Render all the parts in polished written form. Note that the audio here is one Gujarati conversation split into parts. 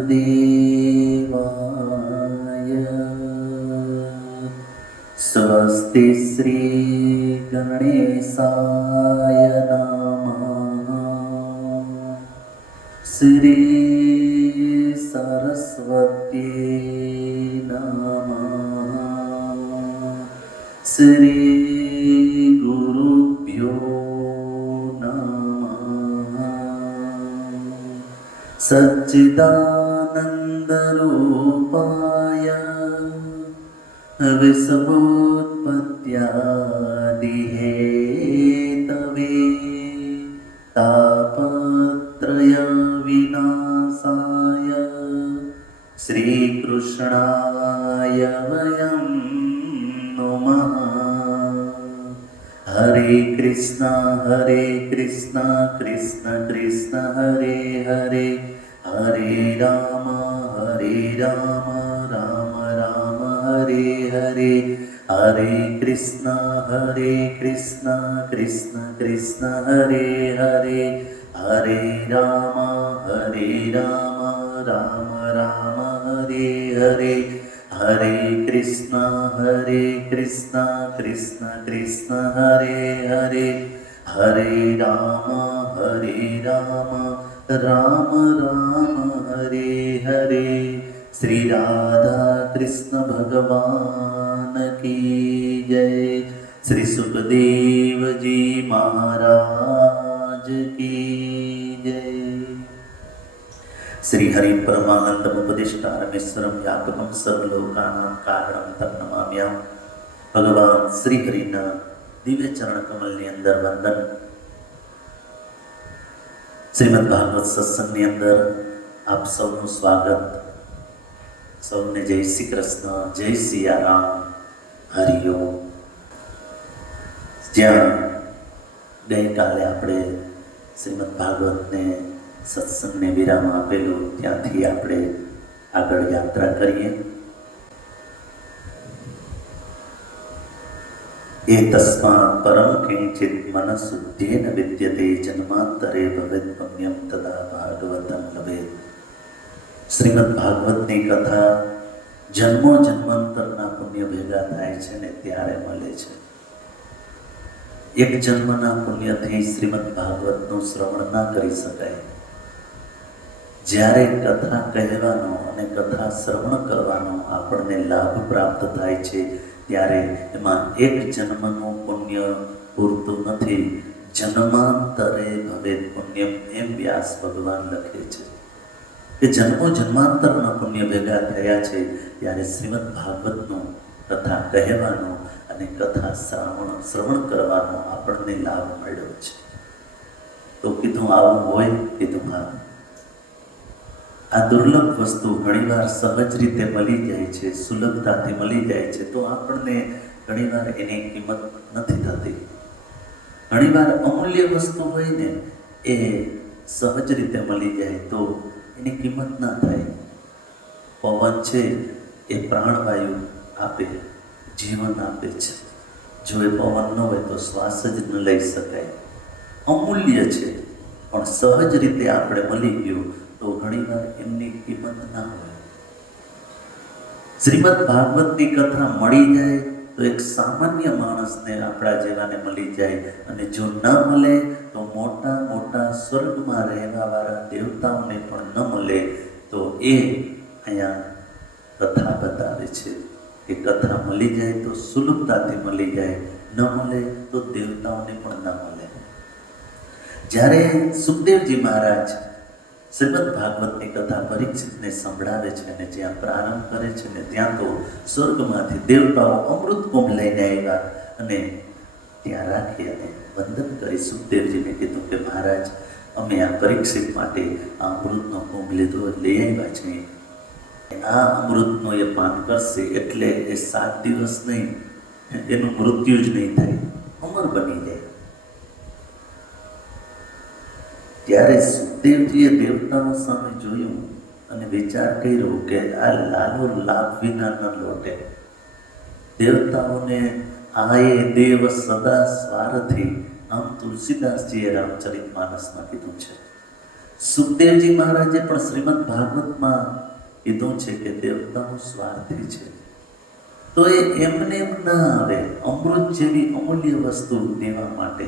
वासुदेवाय। स्वस्ति श्री गणेशाय नमः। श्री सरस्वती नमः। श्री गुरुभ्यो सच्चिदानन्दरूपाय विश्वोत्पत्त्यादिहेतवे तापत्रय विनाशाय श्रीकृष्णाय वयं नुमः। हरे कृष्णा कृष्ण कृष्ण हरे हरे, हरे राम राम राम हरे हरे। हरे कृष्णा कृष्ण कृष्ण हरे हरे, हरे राम राम राम हरे हरे। हरे कृष्णा कृष्ण कृष्ण हरे हरे, हरे राम राम राम हरे हरे। श्री राधा कृष्ण भगवान की जय। श्री सुखदेव जी महाराज की जय। श्री हरि परमानंदम उपदिष्टारमेश्वरम व्यापकम सर्वलोकानां कारणम तम नमाम्याम। भगवान श्री हरिना दिव्य चरण कमलની અંદર વંદન। શ્રીમદ ભાગવત સત્સંગની અંદર આપ સૌનું સ્વાગત। સૌને જય શ્રી કૃષ્ણ, જય સિયારામ, હરિઓમ। જ્યાં ગઈકાલે આપણે શ્રીમદ ભાગવતને સત્સંગને વિરામ આપેલો ત્યાંથી આપણે આગળ યાત્રા કરીએ। એ તસ્માत् પરમ કિંચિત મનઃશુદ્ધેન વિદ્યતે જન્માંતરે ભવેત પુણ્યમ તદા ભાગવતમ લભેત। શ્રીમદ ભાગવતની કથા જન્મો જન્માંતરના પુણ્ય ભેગા થાય છે ને ત્યારે મળે છે। એક જન્મના પુણ્યથી શ્રીમદ ભાગવતનું શ્રવણ ના કરી શકાય। જ્યારે કથા કહેવાનો અને કથા શ્રવણ કરવાનો આપણને લાભ પ્રાપ્ત થાય છે ત્યારે એમાં એક જન્મનું પુણ્ય પૂરતું નથી। જન્માંતરે ભવેત પુણ્યમ એમ વ્યાસ ભગવાન લખે છે કે જન્મો જન્માંતરના પુણ્ય ભેગા થયા છે ત્યારે શ્રીમદ ભાગવતનું કથા કહેવાનો અને કથા શ્રવણ કરવાનો આપણને લાભ મળ્યો છે। તો કીધું આવું હોય, કીધું હા। આ દુર્લભ વસ્તુ ઘણીવાર સહજ રીતે મળી જાય છે, સુલભતાથી મળી જાય છે, તો આપણને ઘણીવાર એની કિંમત નથી થતી। ઘણીવાર અમૂલ્ય વસ્તુ હોય ને એ સહજ રીતે મળી જાય તો એની કિંમત ના થાય। પવન છે એ પ્રાણવાયુ આપે, જીવન આપે છે। જો એ પવન ન હોય તો શ્વાસ જ ન લઈ શકાય। અમૂલ્ય છે પણ સહજ રીતે આપણે મળી ગયું તો ઘણીવાર એમની કિંમત ના હોય। શ્રીમદ ભાગવતની કથા મળી જાય તો એક સામાન્ય માણસને આપણા જેવાને મળી જાય, અને જો ન મળે તો મોટા મોટા સ્વર્ગમાં રહેવાવાળા દેવતાઓને પણ ન મળે। તો એ અહીંયા કથા બતાવે છે કે કથા મળી જાય તો સુલભતાથી મળી જાય, ન મળે તો દેવતાઓને પણ ન મળે। જ્યારે સુખદેવજી મહારાજ શ્રીમદ ભાગવતની કથા પરીક્ષિતને સંભળાવે છે અને જ્યાં પ્રારંભ કરે છે ને ત્યાં તો સ્વર્ગમાંથી દેવતાઓ અમૃત કુંભ લઈને આવ્યા અને ત્યાં રાખી અને વંદન કરી સુખદેવજીને કીધું કે મહારાજ, અમે આ પરીક્ષિત માટે આ અમૃતનો કુંભ લીધો લઈ આવ્યા છીએ। આ અમૃતનો એ પાન કરશે એટલે એ 7 દિવસ નહીં, એનું મૃત્યુ જ નહીં થાય, અમર બની જાય। ત્યારે સુખદેવજીએ દેવતાઓ સામે જોયું અને વિચાર કર્યો કે આ લાલો લાભ વિના ન લોટે। દેવતાઓને આયે દેવ સદા સ્વાર્થી, આમ તુલસીદાસજીએ રામચરિતમાનસમાં કીધું છે। સુખદેવજી મહારાજે પણ શ્રીમદ ભાગવતમાં કીધું છે કે દેવતાઓ સ્વાર્થી છે, તો એ એમને એમ ના આવે અમૃત જેવી અમૂલ્ય વસ્તુ દેવા માટે,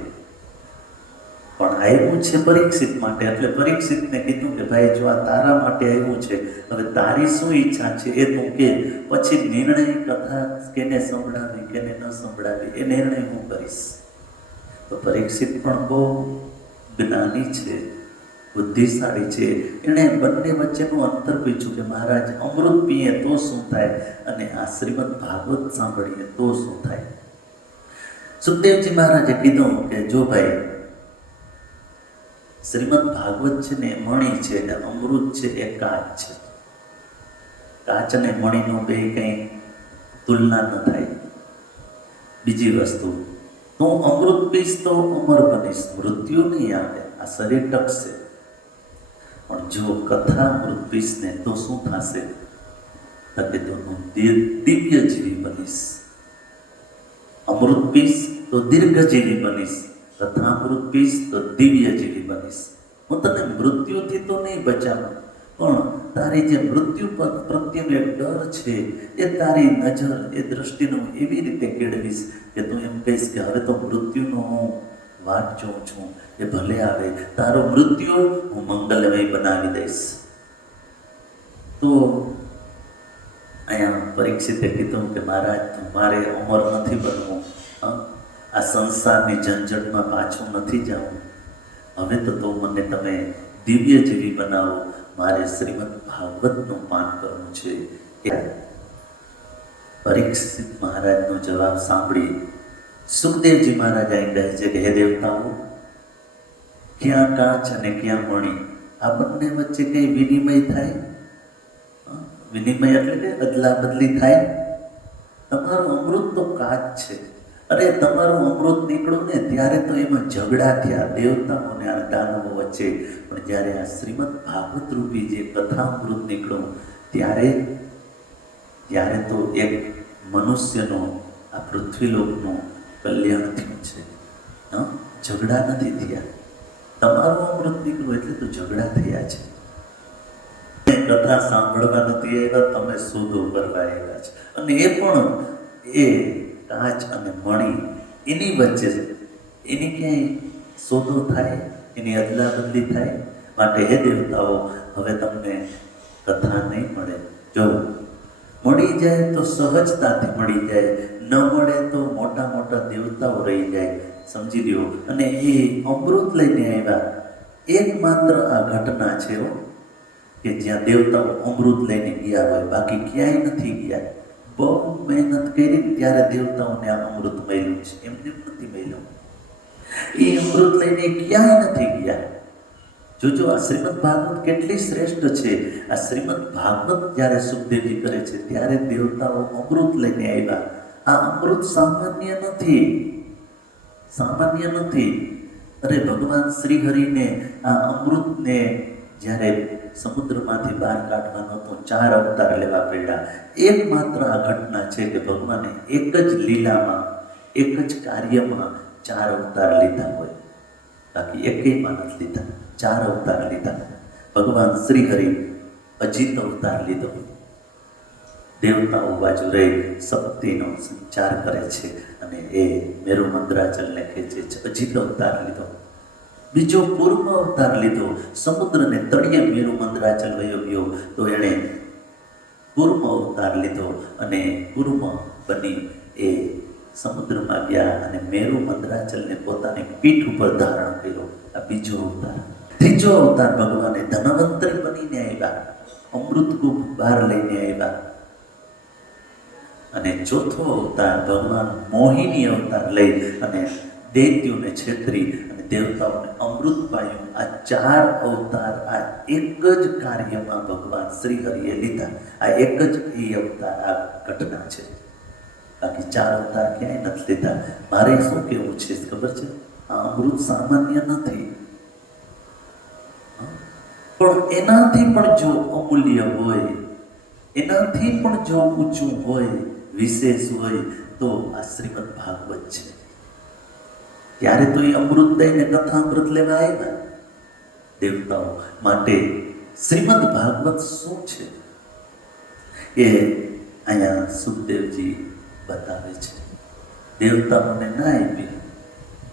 પણ આવ્યું છે પરીક્ષિત માટે. એટલે પરીક્ષિતને કીધું કે ભાઈ જો આ તારા માટે આવ્યું છે, હવે તારી શું ઈચ્છા છે એ તું કે, પછી નિર્ણય કથા કેને સંભળાવી કેને ન સંભળાવી એ નિર્ણય હું કરીશ. તો પરીક્ષિત પણ બહુ જ્ઞાની છે, બુદ્ધિશાળી છે. એણે બંને વચ્ચેનું અંતર પૂછ્યું કે મહારાજ અમૃત પીએ તો શું થાય અને આ શ્રીમદ ભાગવત સાંભળીએ તો શું થાય. સુખદેવજી મહારાજે કીધું કે જો ભાઈ શ્રીમદ ભાગવત છે ને મણી છે ને અમૃત છે એ કાચ છે. કાચ અને મણીનો બે કંઈ તુલના ન થાય. બીજી વસ્તુ, તું અમૃત પીશ તો અમર બનીશ, મૃત્યુ નહીં આવે, આ શરીર ટકશે. પણ જો કથા અમૃત પીશ ને તો શું થશે? કે તો હું દિવ્ય જીવી બનીશ. અમૃત પીશ તો દીર્ઘજીવી બનીશ, કથા અમૃત પીશ તો દિવ્ય જીવી બનીશ. હું તને મૃત્યુથી તો નહીં બચાવું, પણ તારી જે મૃત્યુ પ્રત્યેનો એક ડર છે એ તારી નજર એ દ્રષ્ટિનું એવી રીતે કેળવીશ કે તું એમ કહીશ કે હવે તો મૃત્યુનો હું વાટ જોઉં છું, એ ભલે આવે, તારો મૃત્યુ હું મંગલમય બનાવી દઈશ. તો અહીંયા પરીક્ષિતે કીધું કે મહારાજ મારે અમર નથી બનવું, આ સંસારની ઝંઝટમાં પાછું નથી જવું, હવે તો મને તમે દિવ્ય જીવી બનાવો, મારે શ્રીમદ ભાગવતનું પાન કરવું છે. પરીક્ષિત મહારાજનો જવાબ સાંભળી સુખદેવજી મહારાજ અહીં કહે છે કે હે દેવતાઓ, ક્યાં કાચ અને ક્યાં મણી, આ બંને વચ્ચે કઈ વિનિમય થાય? વિનિમય એટલે કે અદલા બદલી થાય? તમારું અમૃત તો કાચ છે. અરે તમારું અમૃત નીકળ્યું ને ત્યારે તો એમાં ઝઘડા થયા દેવતાઓ અને આ દાનવો વચ્ચે, પણ જ્યારે આ શ્રીમદ ભાગવત રૂપી જે કથા અમૃત નીકળ્યું ત્યારે તો એક મનુષ્યનો આ પૃથ્વીલોકનું કલ્યાણ થયું છે. ઝઘડા નથી થયા. તમારું અમૃત નીકળ્યું એટલે તો ઝઘડા થયા છે. કથા સાંભળવા નથી આવ્યા, તમે શોધો કરવા આવ્યા છે. અને એ પણ એ કાચ અને મણી એની વચ્ચે એની ક્યાંય સોદો થાય, એની અદલા બદલી થાય? માટે હે દેવતાઓ, હવે તમને કથા નહીં મળે. જો મળી જાય તો સહજતાથી મળી જાય, ન મળે તો મોટા મોટા દેવતાઓ રહી જાય, સમજી લ્યો. અને એ અમૃત લઈને આવ્યા એકમાત્ર આ ઘટના છે કે જ્યાં દેવતાઓ અમૃત લઈને ગયા હોય, બાકી ક્યાંય નથી ગયા. બહુ મહેનત કરી ત્યારે દેવતાઓને આ અમૃત મળ્યું છે, એમને નથી મળ્યું. એ અમૃત લઈને ક્યાંય નથી ગયા. જોજો આ શ્રીમદ ભાગવત કેટલી શ્રેષ્ઠ છે. આ શ્રીમદ ભાગવત જ્યારે સુખદેવજી કરે છે ત્યારે દેવતાઓ અમૃત લઈને આવ્યા. આ અમૃત સામાન્ય નથી, સામાન્ય નથી. અરે ભગવાન શ્રી હરિને આ અમૃતને જ્યારે સમુદ્રમાંથી બહાર કાઢવાનો તો 4 અવતાર લેવા પડ્યા. એકમાત્ર આ ઘટના છે કે ભગવાને એક જ લીલામાં, એક જ કાર્યમાં 4 અવતાર લીધા હોય, બાકી એકમાં નથી લીધા. 4 અવતાર લીધા. ભગવાન શ્રી હરિ અજીત અવતાર લીધો, દેવતાઓ બાજુ રહી શક્તિનો સંચાર કરે છે અને એ મેરુ મંદરાચલને ખેંચે છે. અજીત અવતાર લીધો. બીજો પૂર્વ અવતાર લીધો, સમુદ્રને તળિયે મેરુ મંદરાચલ વયો ગયો તો એણે પૂર્વ અવતાર લીધો અને પૂર્વ બની એ સમુદ્રમાં ગયા અને મેરુ મંદરાચલને પોતાની પીઠ ઉપર ધારણ કર્યો. આ બીજો અવતાર. ત્રીજો અવતાર ભગવાને ધનવંતરી બનીને આવ્યા, અમૃતકૂપ બહાર લઈને આવ્યા. અને ચોથો અવતાર ભગવાન મોહિની અવતાર લઈ અને દૈત્યોને છેતરી અને દેવતાઓને અમૃત પાયું. આ 4 અવતાર આ એક જ કાર્યમાં ભગવાન શ્રી હરિએ લીધા. આ એક જ એ અવતાર આ ઘટના છે, બાકી 4 અવતાર ક્યાંય નથી લીધા. મારે શું કહેવું છે ખબર છે? આ અમૃત સામાન્ય નથી, પણ એનાથી પણ જો અમૂલ્ય હોય, એનાથી પણ જો ઊંચું હોય, વિશેષ હોય તો આ શ્રીમદ ભાગવત છે. ત્યારે તો એ અમૃત દઈને કથા અમૃત લેવા આવ્યા, દેવતાઓ માટે શ્રીમદ ભાગવત શું છે એ અહીંયા સુખદેવજી બતાવે છે. દેવતાઓને ના આપી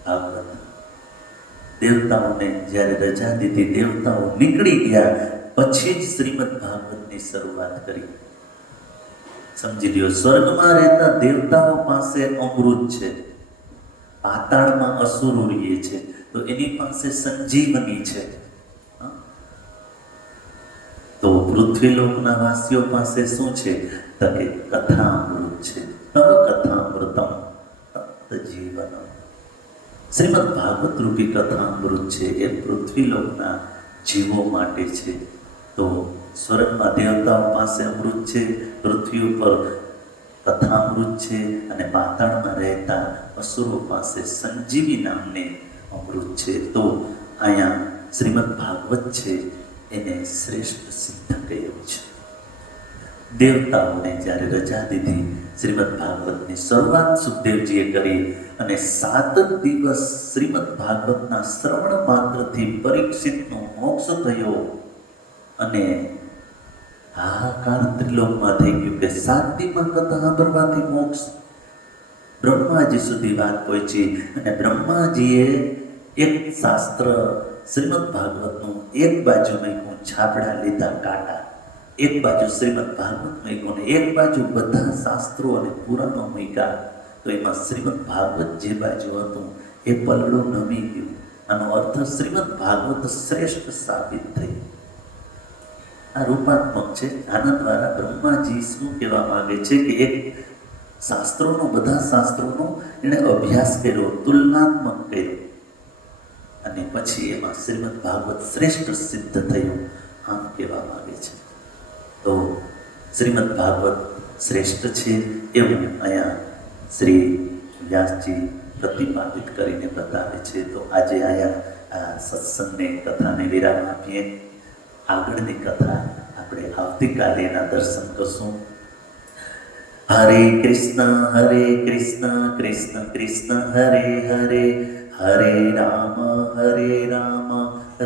ભાગવત. દેવતાઓને જ્યારે રજા દીધી, દેવતાઓ નીકળી ગયા, પછી જ શ્રીમદ ભાગવતની શરૂઆત કરી. સમજી લ્યો, સ્વર્ગમાં રહેતા દેવતાઓ પાસે અમૃત છે, પાતાળમાં અસુરો રહે છે, તો એની પાસે સંજીવની છે. તો પૃથ્વીલોકના વાસીઓ પાસે શું છે? તો કે કથામૃત છે. તવ કથામૃતમ તપ્ત જીવનમ. શ્રીમદ ભાગવત રૂપી કથામૃત છે એ પૃથ્વીલોકના જીવો માટે છે. તો સ્વર્ગમાં દેવતાઓ પાસે અમૃત છે, પૃથ્વી ઉપર કથામૃત છે, અને પાતાળમાં રહેતા અસુરો પાસે સંજીવી નામની અમૃત છે. તો અહીંયા શ્રીમદ ભાગવત છે એને શ્રેષ્ઠ સિદ્ધ કર્યું છે. દેવતાઓને જ્યારે રજા દીધી, શ્રીમદ ભાગવતની શરૂઆત સુખદેવજીએ કરી, અને 7 દિવસ શ્રીમદ ભાગવતના શ્રવણ માત્રથી પરીક્ષિતનો મોક્ષ થયો. અને હાહાકાર ત્રિલોકમાં થઈ ગયું કે 7 દીમાં કથા સાંભળવાથી મોક્ષ. બ્રહ્માજી સુધી વાત પહોંચી, અને બ્રહ્માજીએ એક શાસ્ત્ર શ્રીમદ ભાગવતનું એક બાજુ મૂક્યું, છાપડા લીધા કાંટા, એક બાજુ શ્રીમદ ભાગવત મૂક્યું, ને એક બાજુ બધા શાસ્ત્રો અને પુરાણો મૂક્યા. તો એમાં શ્રીમદ ભાગવત જે બાજુ હતું એ પલડું નમી ગયું. આનો અર્થ શ્રીમદ ભાગવત શ્રેષ્ઠ સાબિત થઈ. આ રૂપાત્મક છે. આના દ્વારા બ્રહ્માજી શું કહેવા માંગે છે કે એક શાસ્ત્રોનો, બધા શાસ્ત્રોનો એણે અભ્યાસ કર્યો, તુલનાત્મક કર્યો, અને પછી એમાં શ્રીમદ ભાગવત શ્રેષ્ઠ સિદ્ધ થયું, આમ કહેવા માંગે છે. તો શ્રીમદ ભાગવત શ્રેષ્ઠ છે એવું અહીંયા શ્રી વ્યાસજી પ્રતિપાદિત કરીને બતાવે છે. તો આજે અહીંયા આ સત્સંગને, કથાને વિરામ આપીએ. આગળની કથા આપણે આવતીકાલે એના દર્શન કરશું. હરે કૃષ્ણ કૃષ્ણ કૃષ્ણ હરે હરે, હરે રામ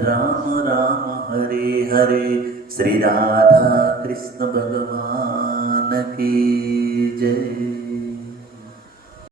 રામ રામ હરે હરે. શ્રી રાધા કૃષ્ણ ભગવાન કી જય.